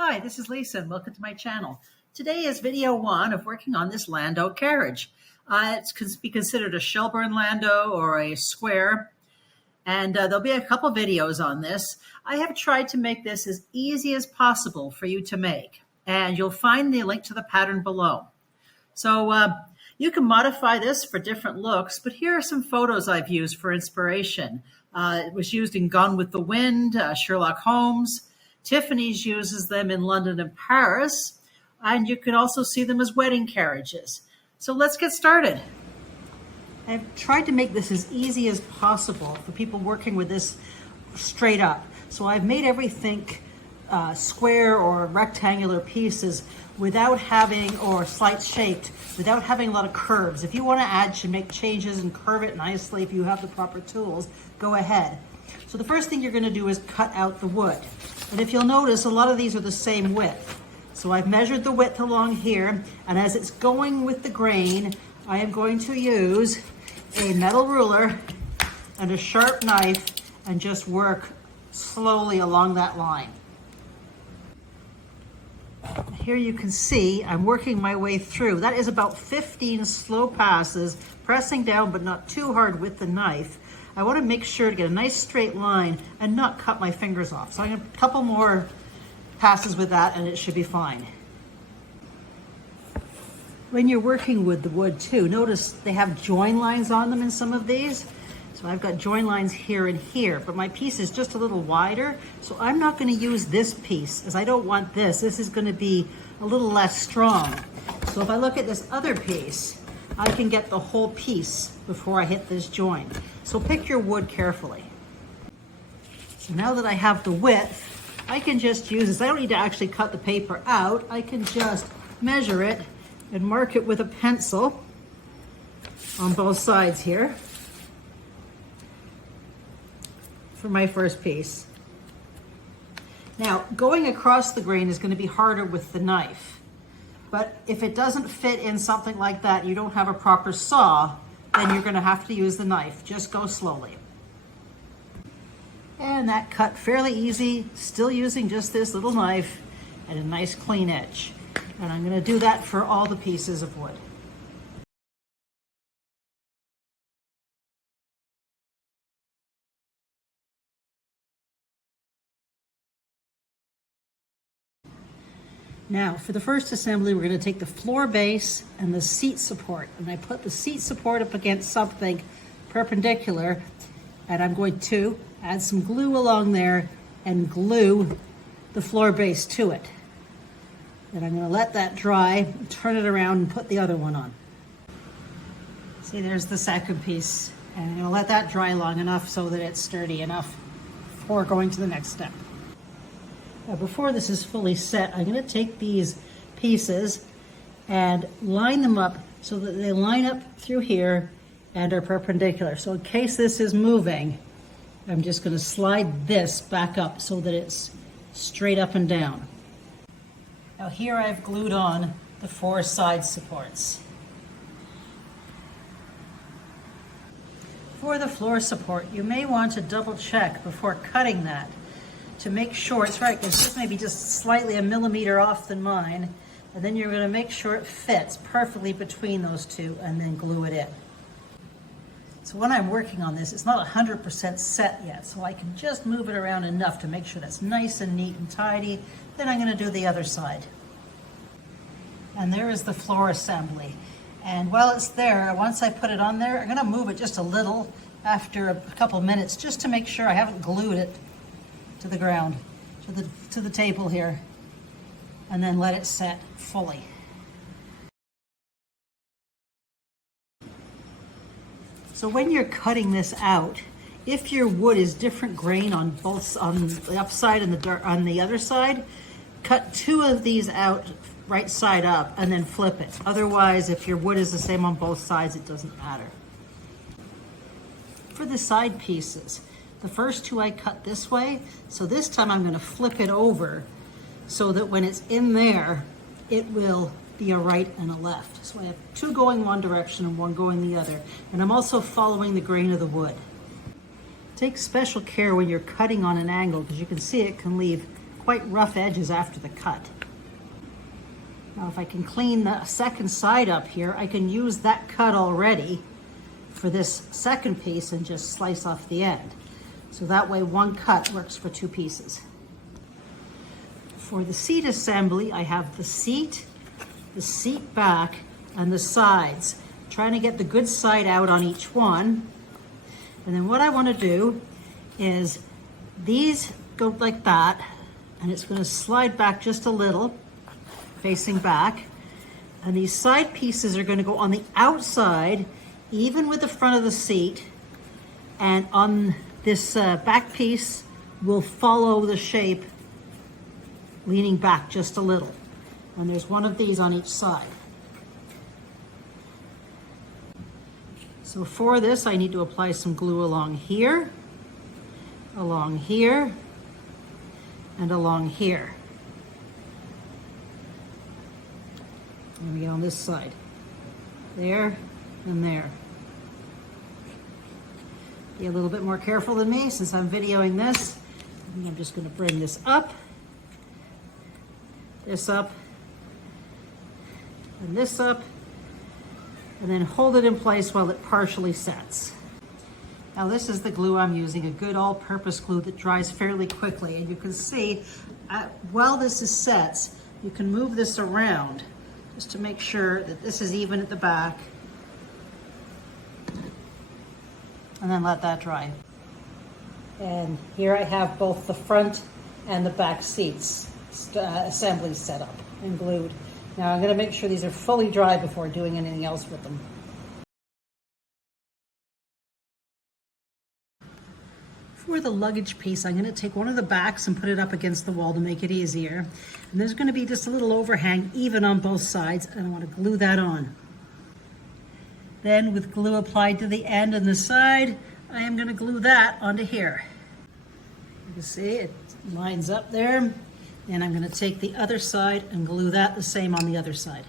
Hi, this is Lisa and welcome to my channel. Today is video one of working on this Landau carriage. It can be considered a Shelburne Landau or a square, and there'll be a couple videos on this. I have tried to make this as easy as possible for you to make, and you'll find the link to the pattern below. So you can modify this for different looks, but here are some photos I've used for inspiration. It was used in Gone with the Wind, Sherlock Holmes. Tiffany's uses them in London and Paris, and you can also see them as wedding carriages. So let's get started. I've tried to make this as easy as possible for people working with this straight up. So I've made everything square or rectangular pieces without having, or slight shaped, without having a lot of curves. If you want to make changes and curve it nicely, if you have the proper tools, go ahead. So the first thing you're going to do is cut out the wood. And if you'll notice, a lot of these are the same width. So I've measured the width along here, and as it's going with the grain, I am going to use a metal ruler and a sharp knife and just work slowly along that line. Here you can see I'm working my way through. That is about 15 slow passes, pressing down but not too hard with the knife. I want to make sure to get a nice straight line and not cut my fingers off. So I'm going to a couple more passes with that and it should be fine. When you're working with the wood too, notice they have join lines on them in some of these. So I've got join lines here and here, but my piece is just a little wider. So I'm not going to use this piece as I don't want this. This is going to be a little less strong. So if I look at this other piece, I can get the whole piece before I hit this join. So pick your wood carefully. So now that I have the width, I can just use this. I don't need to actually cut the paper out. I can just measure it and mark it with a pencil on both sides here for my first piece. Now, going across the grain is going to be harder with the knife. But if it doesn't fit in something like that, you don't have a proper saw, then you're going to have to use the knife. Just go slowly. And that cut fairly easy, still using just this little knife and a nice clean edge. And I'm going to do that for all the pieces of wood. Now, for the first assembly, we're going to take the floor base and the seat support. And I put the seat support up against something perpendicular, and I'm going to add some glue along there and glue the floor base to it. Then I'm going to let that dry, turn it around, and put the other one on. See, there's the second piece. And I'm going to let that dry long enough so that it's sturdy enough before going to the next step. Now, before this is fully set, I'm going to take these pieces and line them up so that they line up through here and are perpendicular. So in case this is moving, I'm just going to slide this back up so that it's straight up and down. Now here I've glued on the 4 side supports. For the floor support, you may want to double check before cutting that to make sure it's right, because this may be just slightly a millimeter off than mine, and then you're going to make sure it fits perfectly between those two and then glue it in. So when I'm working on this, it's not 100% set yet, so I can just move it around enough to make sure that's nice and neat and tidy. Then I'm going to do the other side. And there is the floor assembly. And while it's there, once I put it on there, I'm going to move it just a little after a couple minutes just to make sure I haven't glued it to the ground, to the table here, and then let it set fully. So when you're cutting this out, if your wood is different grain on the upside and on the other side, cut 2 of these out right side up and then flip it. Otherwise, if your wood is the same on both sides, it doesn't matter. For the side pieces, the first 2 I cut this way, so this time I'm going to flip it over so that when it's in there, it will be a right and a left. So I have 2 going one direction and 1 going the other. And I'm also following the grain of the wood. Take special care when you're cutting on an angle, because you can see it can leave quite rough edges after the cut. Now if I can clean the second side up here, I can use that cut already for this second piece and just slice off the end. So that way one cut works for two pieces. For the seat assembly, I have the seat back, and the sides. Trying to get the good side out on each one. And then what I want to do is these go like that, and it's going to slide back just a little, facing back. And these side pieces are going to go on the outside, even with the front of the seat. And on this back piece will follow the shape, leaning back just a little. And there's one of these on each side. So for this, I need to apply some glue along here, and along here. And we get on this side, there and there. Be a little bit more careful than me since I'm videoing this. And I'm just going to bring this up, and this up, and then hold it in place while it partially sets. Now this is the glue I'm using, a good all-purpose glue that dries fairly quickly. And you can see, while this is set, you can move this around just to make sure that this is even at the back. And then let that dry. And here I have both the front and the back seats assembly set up and glued. Now I'm going to make sure these are fully dry before doing anything else with them. For the luggage piece, I'm going to take one of the backs and put it up against the wall to make it easier. And there's going to be just a little overhang even on both sides, and I want to glue that on. Then with glue applied to the end and the side, I am going to glue that onto here. You can see it lines up there. And I'm going to take the other side and glue that the same on the other side.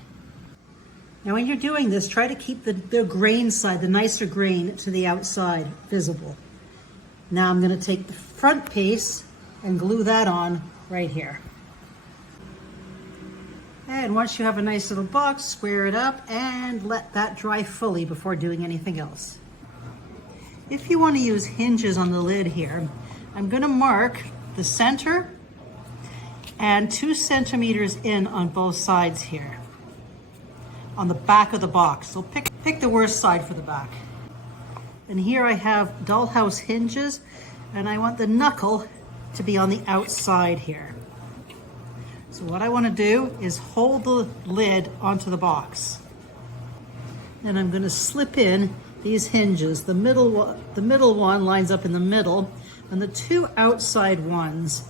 Now when you're doing this, try to keep the grain side, the nicer grain, to the outside visible. Now I'm going to take the front piece and glue that on right here. And once you have a nice little box, square it up and let that dry fully before doing anything else. If you want to use hinges on the lid here, I'm going to mark the center and 2 centimeters in on both sides here, on the back of the box. So pick the worst side for the back. And here I have dollhouse hinges, and I want the knuckle to be on the outside here. So what I want to do is hold the lid onto the box. Then I'm going to slip in these hinges. The middle one lines up in the middle, and the 2 outside ones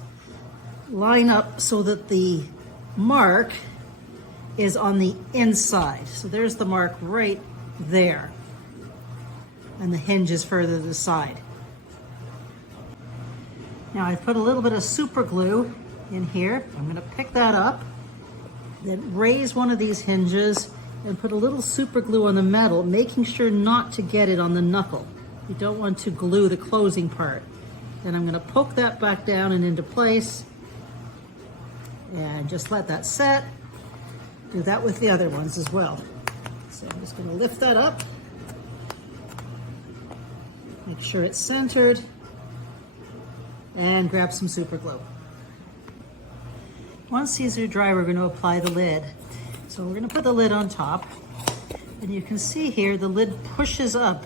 line up so that the mark is on the inside. So there's the mark right there. And the hinge is further to the side. Now I put a little bit of super glue in here. I'm going to pick that up, then raise one of these hinges and put a little super glue on the metal, making sure not to get it on the knuckle. You don't want to glue the closing part. Then I'm going to poke that back down and into place. And just let that set. Do that with the other ones as well. So I'm just going to lift that up. Make sure it's centered. And grab some super glue. Once these are dry, we're going to apply the lid. So we're going to put the lid on top. And you can see here the lid pushes up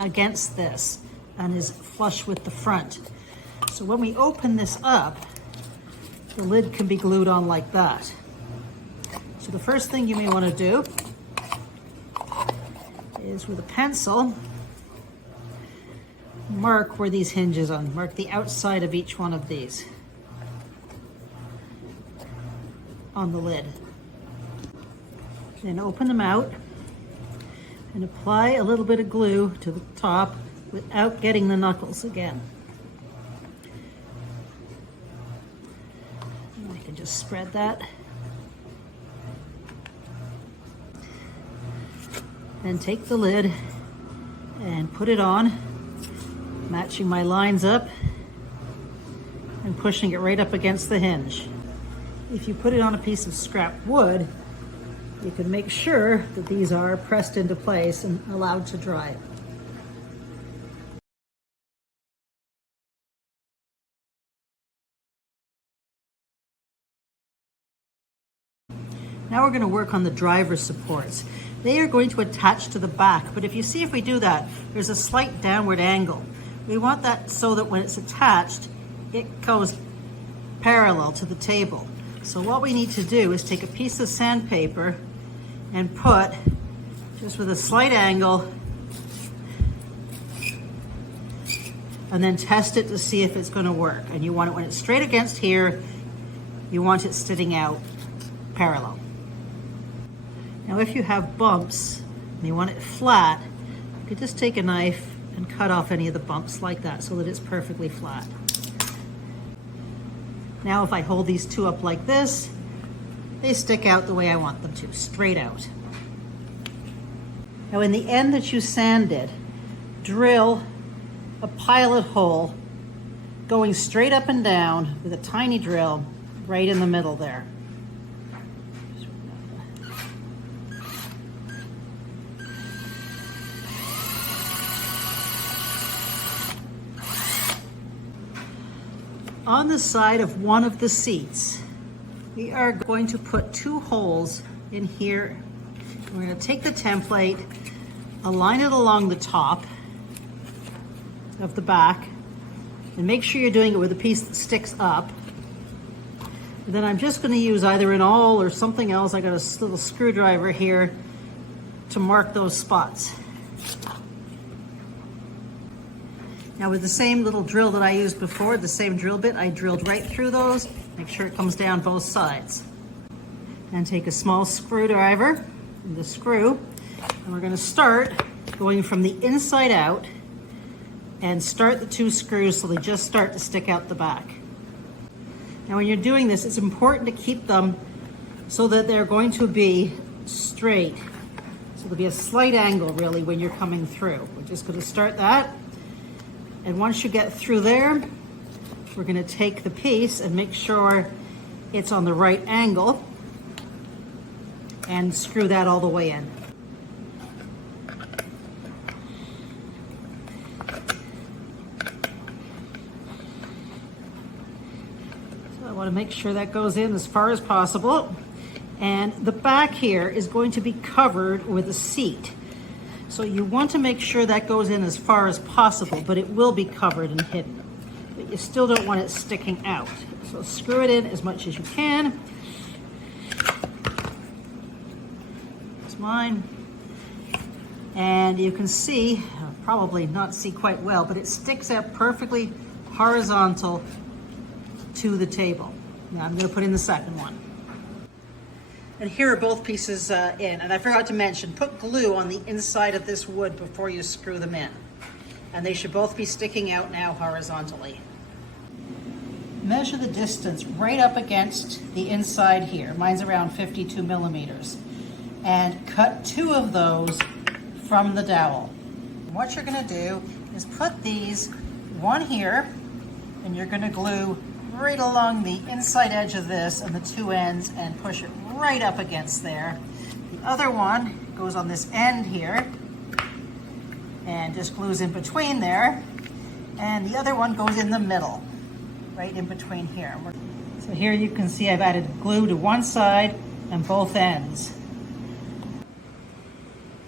against this and is flush with the front. So when we open this up, the lid can be glued on like that. So the first thing you may want to do is with a pencil, mark where these hinges are. Mark the outside of each one of these on the lid. Then open them out and apply a little bit of glue to the top without getting the knuckles again. And I can just spread that. Then take the lid and put it on, matching my lines up, and pushing it right up against the hinge. If you put it on a piece of scrap wood, you can make sure that these are pressed into place and allowed to dry. Now we're going to work on the driver supports. They are going to attach to the back, but if we do that, there's a slight downward angle. We want that so that when it's attached, it goes parallel to the table. So what we need to do is take a piece of sandpaper and put, just with a slight angle, and then test it to see if it's going to work. And you want it when it's straight against here, you want it sitting out parallel. Now if you have bumps and you want it flat, you could just take a knife and cut off any of the bumps like that so that it's perfectly flat. Now if I hold these two up like this, they stick out the way I want them to, straight out. Now in the end that you sanded, drill a pilot hole going straight up and down with a tiny drill right in the middle there. On the side of one of the seats, we are going to put two holes in here. We're going to take the template, align it along the top of the back, and make sure you're doing it with a piece that sticks up. And then I'm just going to use either an awl or something else. I got a little screwdriver here to mark those spots. Now with the same little drill that I used before, the same drill bit, I drilled right through those, make sure it comes down both sides. And take a small screwdriver and the screw, and we're going to start going from the inside out and start the two screws so they just start to stick out the back. Now when you're doing this, it's important to keep them so that they're going to be straight. So there'll be a slight angle really when you're coming through. We're just going to start that. And once you get through there, we're going to take the piece and make sure it's on the right angle and screw that all the way in. So I want to make sure that goes in as far as possible. And the back here is going to be covered with a seat. So you want to make sure that goes in as far as possible, but it will be covered and hidden. But you still don't want it sticking out. So screw it in as much as you can. That's mine. And you can see, probably not see quite well, but it sticks out perfectly horizontal to the table. Now I'm going to put in the second one. And here are both pieces in. And I forgot to mention, put glue on the inside of this wood before you screw them in. And they should both be sticking out now horizontally. Measure the distance right up against the inside here. Mine's around 52 millimeters. And cut two of those from the dowel. And what you're gonna do is put these, one here, and you're gonna glue right along the inside edge of this and the two ends and push it right up against there. The other one goes on this end here and just glues in between there. And the other one goes in the middle, right in between here. So here you can see I've added glue to one side and both ends.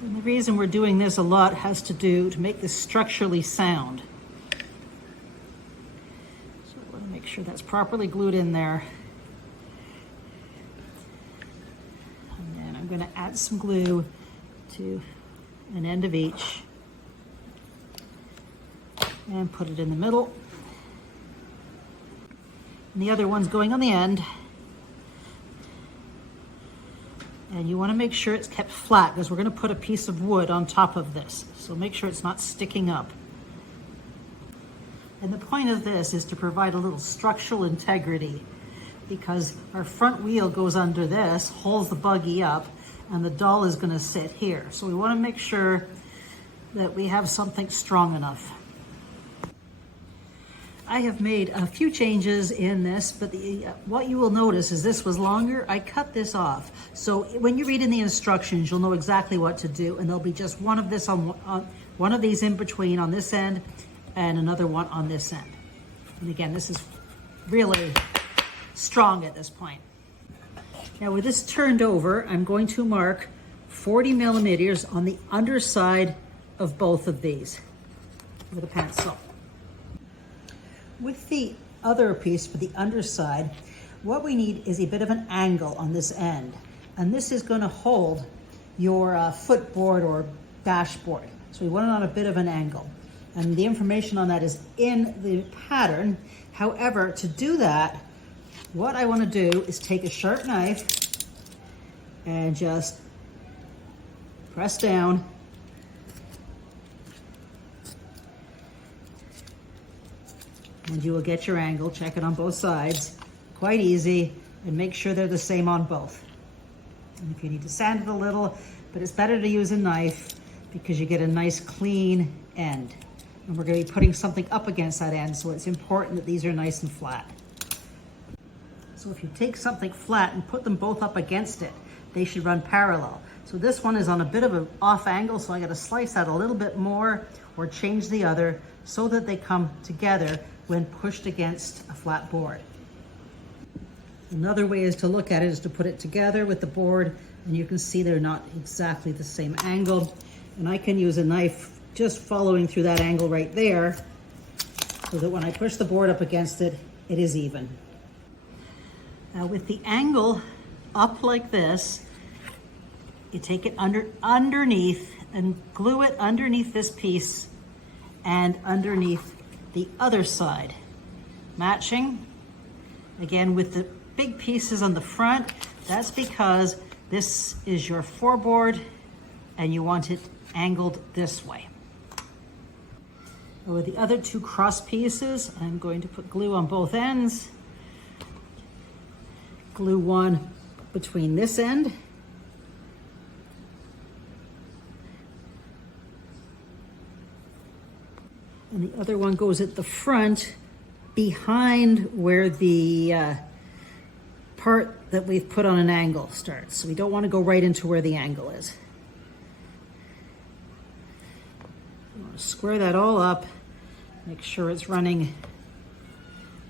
And the reason we're doing this a lot has to do to make this structurally sound. Make sure that's properly glued in there. And then I'm going to add some glue to an end of each and put it in the middle. And the other one's going on the end. And you want to make sure it's kept flat because we're going to put a piece of wood on top of this. So make sure it's not sticking up. And the point of this is to provide a little structural integrity because our front wheel goes under this, holds the buggy up, and the doll is going to sit here. So we want to make sure that we have something strong enough. I have made a few changes in this, but what you will notice is this was longer. I cut this off. So when you read in the instructions, you'll know exactly what to do, and there'll be just one of this on one of these in between on this end and another one on this end. And again, this is really strong at this point. Now with this turned over, I'm going to mark 40 millimeters on the underside of both of these with a pencil. With the other piece for the underside, what we need is a bit of an angle on this end. And this is going to hold your footboard or dashboard. So we want it on a bit of an angle. And the information on that is in the pattern. However, to do that, what I want to do is take a sharp knife and just press down. And you will get your angle. Check it on both sides. Quite easy. And make sure they're the same on both. And if you need to sand it a little, but it's better to use a knife because you get a nice clean end. And we're going to be putting something up against that end, so it's important that these are nice and flat. So if you take something flat and put them both up against it, they should run parallel. So this one is on a bit of an off angle, so I got to slice that a little bit more or change the other so that they come together when pushed against a flat board. Another way is to look at it is to put it together with the board, and you can see they're not exactly the same angle. And I can use a knife just following through that angle right there so that when I push the board up against it, it is even. Now with the angle up like this, you take it underneath and glue it underneath this piece and underneath the other side. Matching, again with the big pieces on the front, that's because this is your foreboard and you want it angled this way. With the other two cross pieces, I'm going to put glue on both ends. Glue one between this end and the other one goes at the front behind where the part that we've put on an angle starts. So we don't want to go right into where the angle is. You want to square that all up, make sure it's running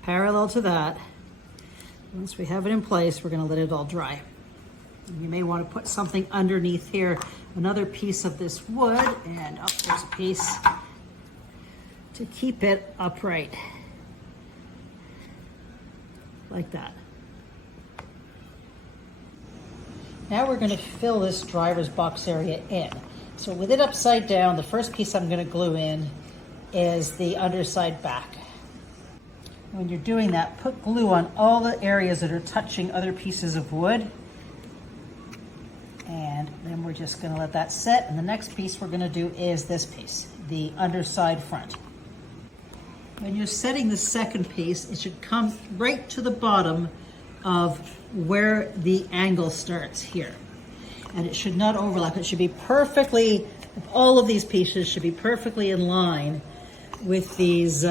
parallel to that. Once we have it in place, we're going to let it all dry. And you may want to put something underneath here, another piece of this wood, and oh, there's a piece to keep it upright, like that. Now we're going to fill this driver's box area in. So with it upside down, the first piece I'm going to glue in is the underside back. When you're doing that, put glue on all the areas that are touching other pieces of wood. And then we're just going to let that set. And the next piece we're going to do is this piece, the underside front. When you're setting the second piece, it should come right to the bottom of where the angle starts here. And it should not overlap. It should be perfectly, all of these pieces should be perfectly in line with these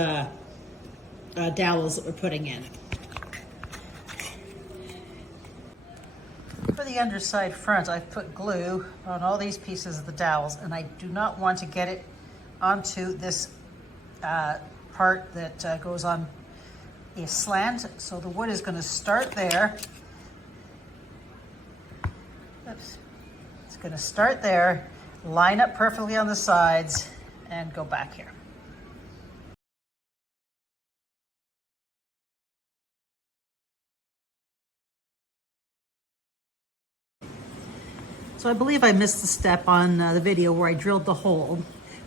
dowels that we're putting in. For the underside front, I've put glue on all these pieces of the dowels, and I do not want to get it onto this part that goes on a slant. So the wood is going to start there. Oops. It's going to start there, line up perfectly on the sides, and go back here. So I believe I missed the step on the video where I drilled the hole,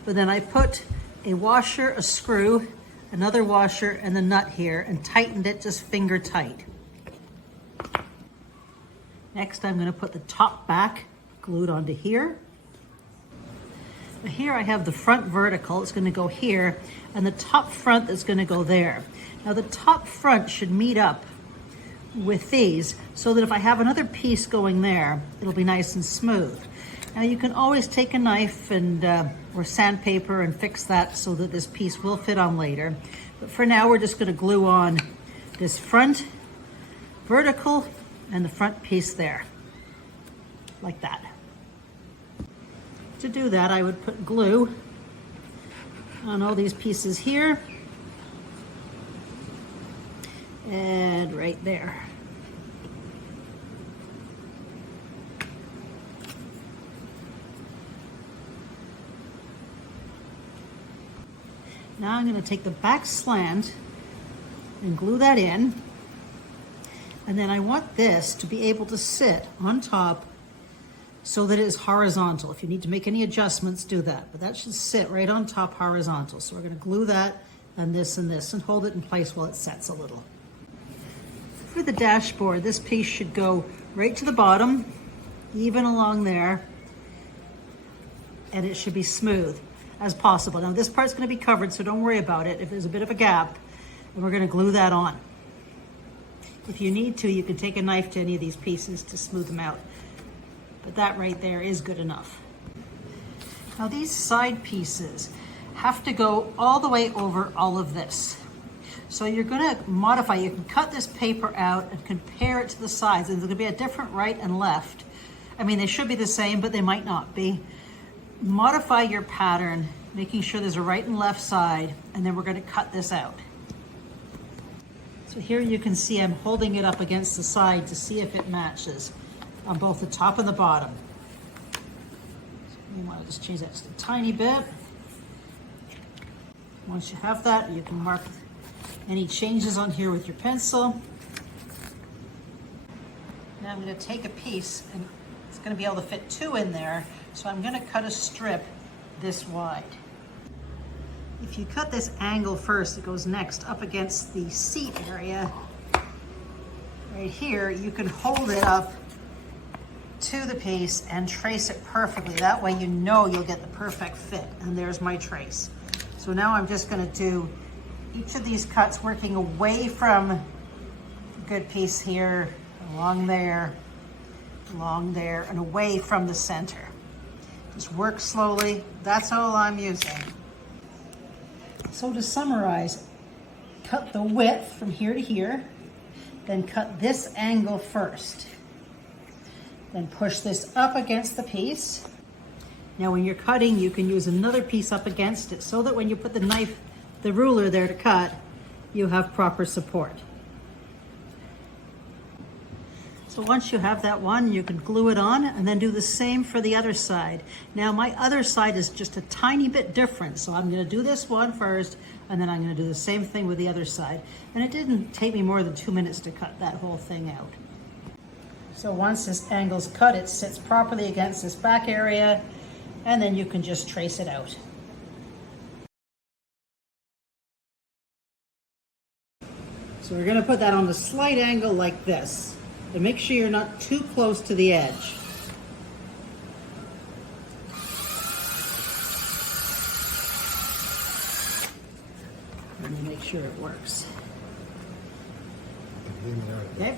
but then I put a washer, a screw, another washer, and the nut here, and tightened it just finger tight. Next, I'm going to put the top back glued onto here. Here I have the front vertical, it's going to go here, and the top front is going to go there. Now the top front should meet up with these so that if I have another piece going there, it'll be nice and smooth. Now you can always take a knife and or sandpaper and fix that so that this piece will fit on later. But for now, we're just going to glue on this front vertical and the front piece there, like that. To do that, I would put glue on all these pieces here and right there. Now I'm going to take the back slant and glue that in. And then I want this to be able to sit on top so that it is horizontal. If you need to make any adjustments, do that. But that should sit right on top horizontal. So we're going to glue that and this and hold it in place while it sets a little. For the dashboard, this piece should go right to the bottom, even along there, and it should be smooth as possible. Now this part's going to be covered, so don't worry about it if there's a bit of a gap, and we're going to glue that on. If you need to, you can take a knife to any of these pieces to smooth them out, but that right there is good enough. Now these side pieces have to go all the way over all of this. So you're going to modify, you can cut this paper out and compare it to the sides, and there's going to be a different right and left. I mean, they should be the same, but they might not be. Modify your pattern, making sure there's a right and left side, and then we're going to cut this out. So here you can see I'm holding it up against the side to see if it matches on both the top and the bottom. So you want to just change that just a tiny bit. Once you have that, you can mark any changes on here with your pencil. Now I'm going to take a piece, and it's going to be able to fit two in there, so I'm going to cut a strip this wide. If you cut this angle first, it goes next up against the seat area. Right here, you can hold it up to the piece and trace it perfectly. That way you know you'll get the perfect fit. And there's my trace. So now I'm just going to do each of these cuts working away from a good piece here, along there, and away from the center. Just work slowly. That's all I'm using. So to summarize, cut the width from here to here, then cut this angle first. Then push this up against the piece. Now when you're cutting, you can use another piece up against it so that when you put the knife, the ruler there to cut, you have proper support. So once you have that one, you can glue it on and then do the same for the other side. Now my other side is just a tiny bit different. So I'm gonna do this one first, and then I'm gonna do the same thing with the other side. And it didn't take me more than 2 minutes to cut that whole thing out. So once this angle's cut, it sits properly against this back area, and then you can just trace it out. So we're gonna put that on a slight angle like this. And make sure you're not too close to the edge. And make sure it works. Okay.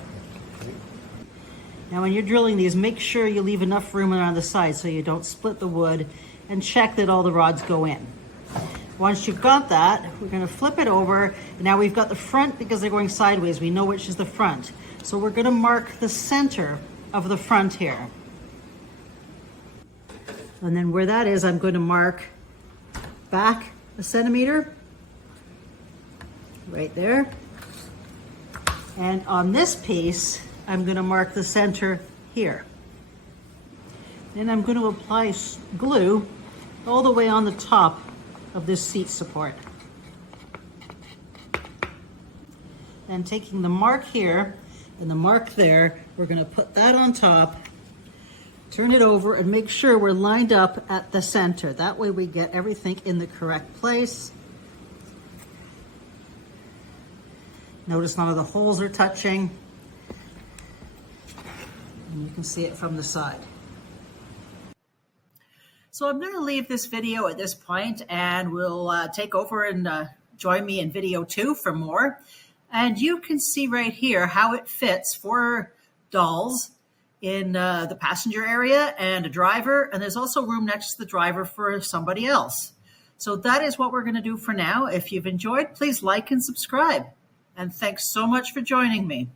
Now when you're drilling these, make sure you leave enough room around the side so you don't split the wood, and check that all the rods go in. Once you've got that, we're going to flip it over. Now we've got the front because they're going sideways. We know which is the front. So we're going to mark the center of the front here. And then where that is, I'm going to mark back a centimeter. Right there. And on this piece, I'm going to mark the center here. Then I'm going to apply glue all the way on the top of this seat support. And taking the mark here and the mark there, we're going to put that on top, turn it over, and make sure we're lined up at the center. That way we get everything in the correct place. Notice none of the holes are touching. And you can see it from the side. So I'm going to leave this video at this point, and we'll take over and join me in video 2 for more. And you can see right here how it fits 4 dolls in the passenger area and a driver. And there's also room next to the driver for somebody else. So that is what we're going to do for now. If you've enjoyed, please like and subscribe. And thanks so much for joining me.